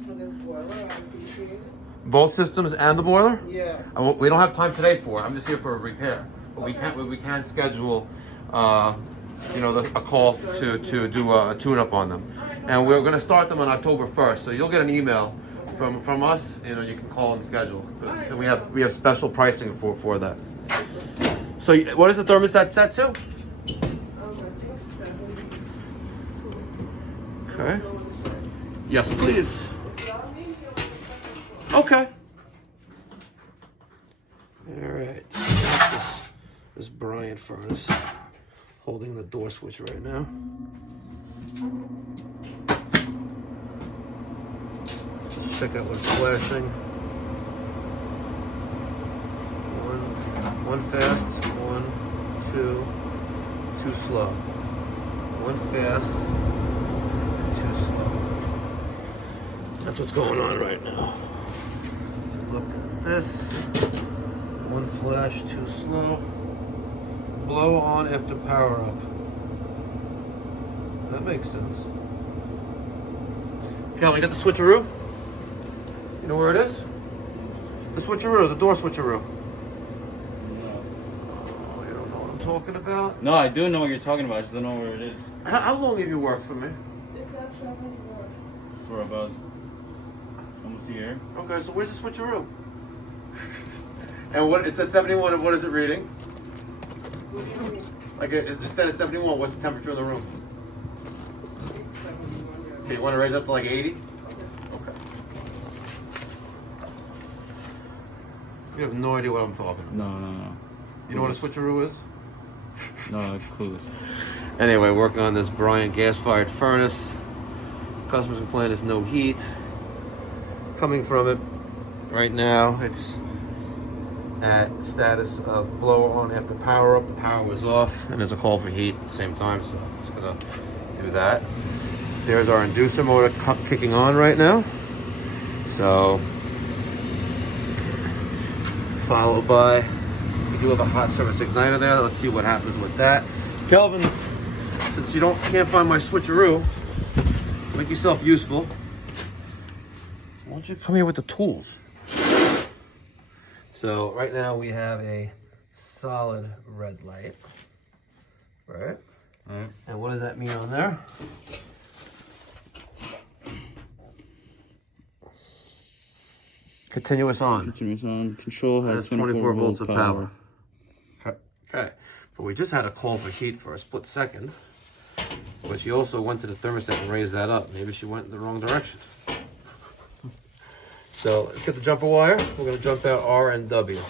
systems for this boiler, I appreciate it. Both systems and the boiler? Yeah. We don't have time today for it. I'm just here for a repair. But we can schedule, you know, a call to do a tune-up on them. And we're going to start them on October 1st. So you'll get an email from us. You know, you can call and schedule. And we have special pricing for that. So what is the thermostat set to? Okay. Yes, please. Okay. All right. This Bryant furnace, holding the door switch right now. Let's check out what's flashing. One fast, two slow. One fast, two slow. That's what's going on right now. If you look at this, one flash, two slow. Blow on after power up. That makes sense. Calvin, you got the switcheroo? You know where it is? The switcheroo, the door switcheroo. Talking about? No, I do know what you're talking about. I just don't know where it is. How long have you worked for me? It's at 71. For about almost a year. Okay, so where's the switcheroo? And what it's at 71, and what is it reading? What do you mean? Like it said at 71, what's the temperature in the room? 71. Okay, you want to raise it up to like 80? Okay. You have no idea what I'm talking about. No. You know what a switcheroo is? No, it's clueless. Anyway, working on this Bryant gas-fired furnace. Customer's complaint is no heat coming from it. Right now, it's at status of blower on after power up. The power was off, and there's a call for heat at the same time, so I'm just gonna do that. There's our inducer motor kicking on right now. So, followed by, we do have a hot service igniter there. Let's see what happens with that. Kelvin, since you can't find my switcheroo, make yourself useful. Why don't you come here with the tools? So right now we have a solid red light, right? All right. And what does that mean on there? Continuous on. Continuous on. Control has 24 volts of power. Okay, but we just had a call for heat for a split second, but she also went to the thermostat and raised that up. Maybe she went in the wrong direction. So let's get the jumper wire. We're going to jump out R and W.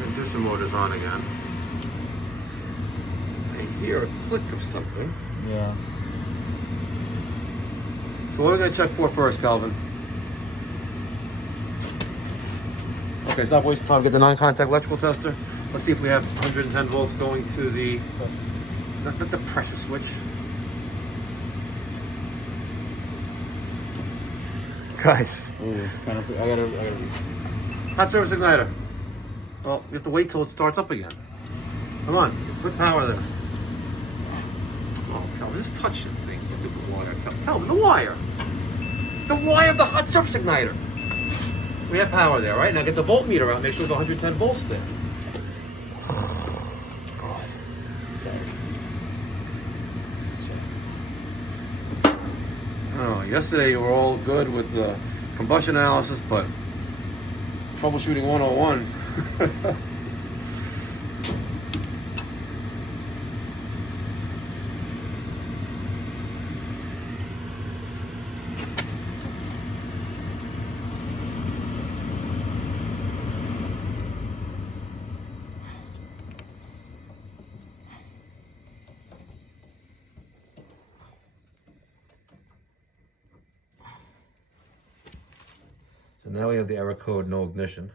Inducer motor's on again. I hear a click of something. Yeah. So what are we going to check for first, Calvin? Okay, stop wasting time. Get the non-contact electrical tester. Let's see if we have 110 volts going to the, not the pressure switch. Guys. Ooh, I gotta. Hot service igniter. Well, we have to wait till it starts up again. Come on, put power there. Oh, Calvin, just touch the thing. Stupid wire. Calvin, the wire. The wire of the hot surface igniter. We have power there, right? Now get the voltmeter out. Make sure there's 110 volts there. Oh, yesterday you were all good with the combustion analysis, but troubleshooting 101. So now we have the error code, no ignition.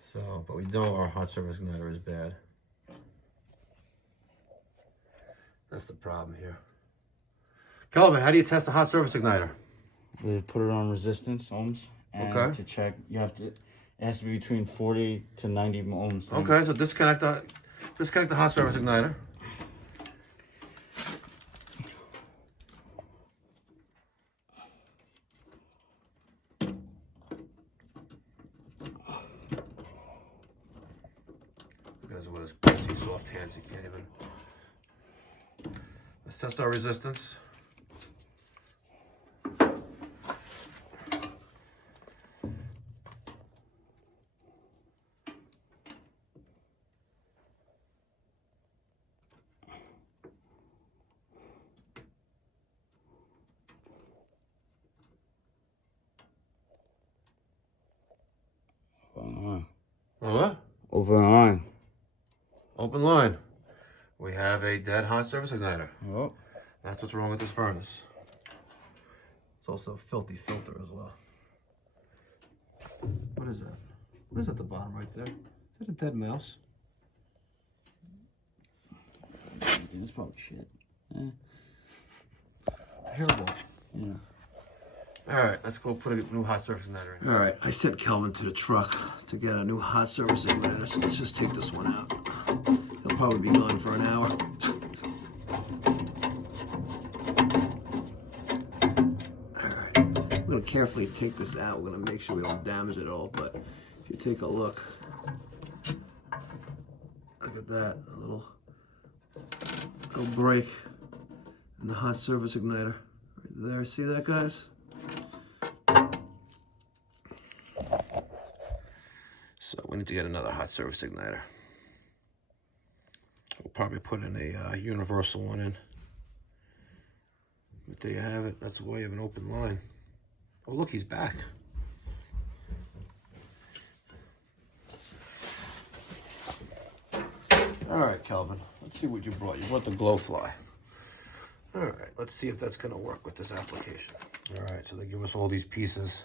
So, but we know our hot service igniter is bad. That's the problem here. Kelvin, how do you test a hot service igniter? They put it on resistance ohms, and Okay. to check, it has to be between 40 to 90 ohms. Okay, so disconnect the hot service igniter. see soft hands, you can't even. Let's test our resistance. What? Open line. Open line. We have a dead hot surface igniter. Oh. That's what's wrong with this furnace. It's also a filthy filter as well. What is that? What is at the bottom right there? Is that a dead mouse? It's probably shit. Yeah. Hairball. Yeah. All right, let's go put a new hot surface igniter in. All right, I sent Kelvin to the truck to get a new hot surface igniter, so let's just take this one out. He'll probably be gone for an hour. All right, we're gonna carefully take this out. We're gonna make sure we don't damage it all, but if you take a look at that, a little break in the hot surface igniter. Right there, see that, guys? So we need to get another hot surface igniter. We'll probably put in a universal one in. But there you have it. That's why you have an open line. Oh, look, he's back. All right, Kelvin. Let's see what you brought. You brought the Glowfly. All right, let's see if that's going to work with this application. All right, so they give us all these pieces.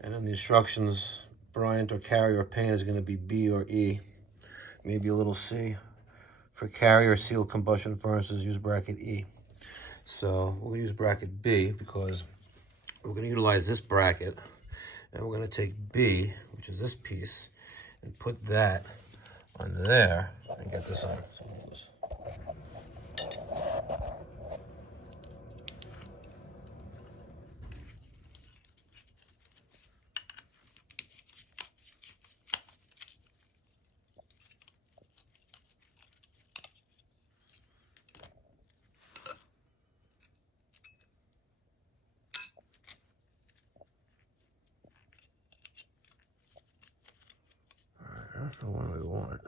And in the instructions, Bryant or carrier paint is going to be B or E, maybe a little C. For carrier sealed combustion furnaces, use bracket E. So we're going to use bracket B because we're going to utilize this bracket, and we're going to take B, which is this piece, and put that on there and get this on. So hold this. That's the one we want.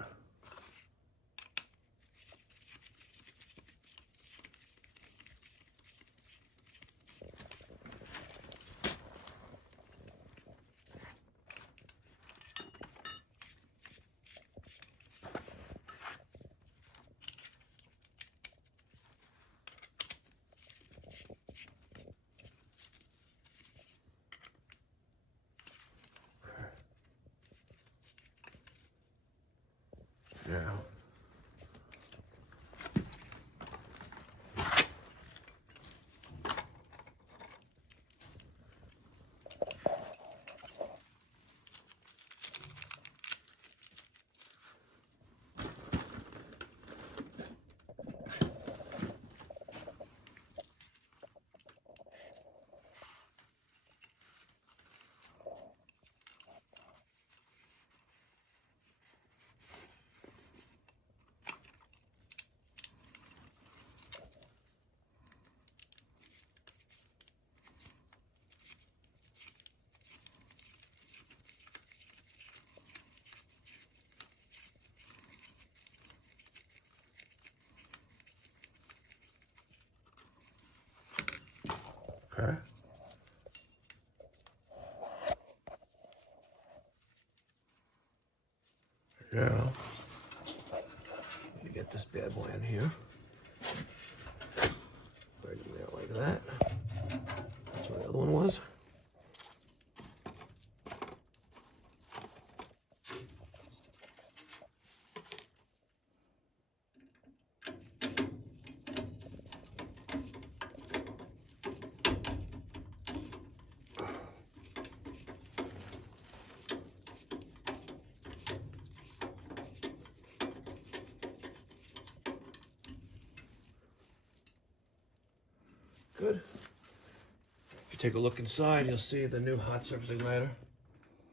Yeah. Okay. Now, let me get this bad boy in here. Right in there like that. That's where the other one was. Good. If you take a look inside, you'll see the new hot surface igniter.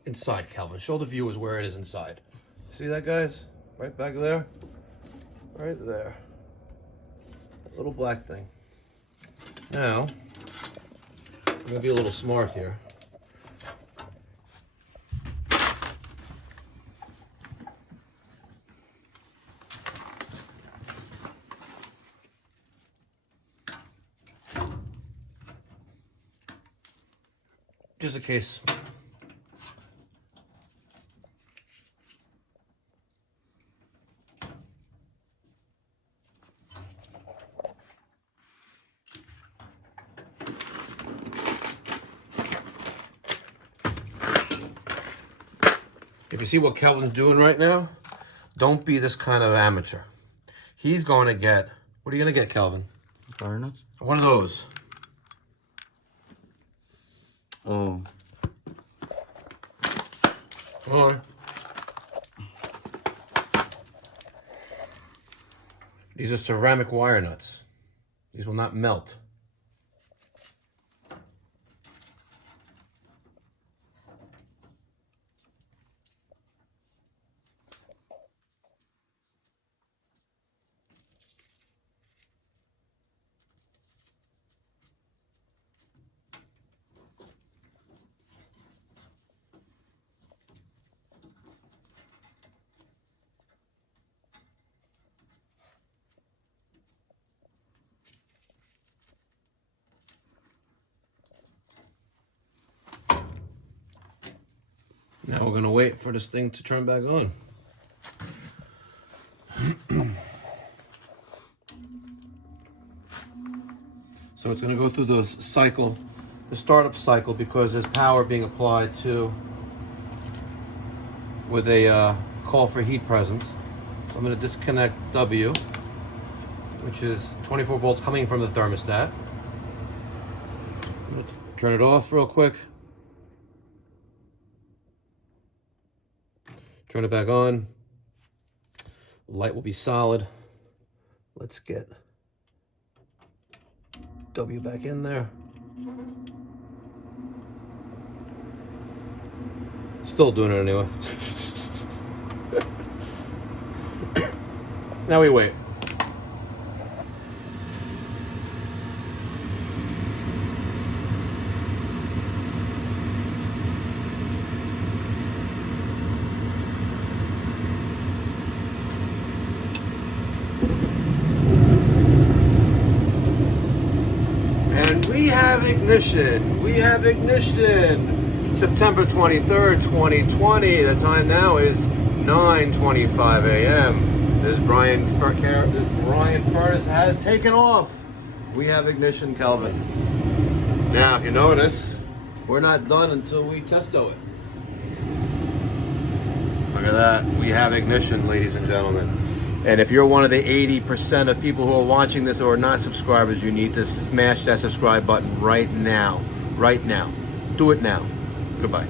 Inside, Calvin. Show the viewers where it is inside. See that, guys? right back there. Right there. That little black thing. Now, I'm gonna be a little smart here. Just in case. If you see what Kelvin's doing right now, don't be this kind of amateur. He's going to get, what are you going to get, Kelvin? Fire nuts? One of those. Oh. Or these are ceramic wire nuts. These will not melt. Now we're gonna wait for this thing to turn back on. So it's gonna go through the cycle, the startup cycle, because there's power being applied to with a call for heat present. So I'm gonna disconnect W, which is 24 volts coming from the thermostat. I'm gonna turn it off real quick. Turn it back on. Light will be solid. Let's get W back in there. Still doing it anyway. Now we wait. We have ignition. We have ignition. September 23rd, 2020. The time now is 9:25 a.m. This Bryant furnace has taken off. We have ignition, Kelvin. Now, if you notice, we're not done until we testo it. Look at that. We have ignition, ladies and gentlemen. And if you're one of the 80% of people who are watching this who are not subscribers, you need to smash that subscribe button right now. Right now. Do it now. Goodbye.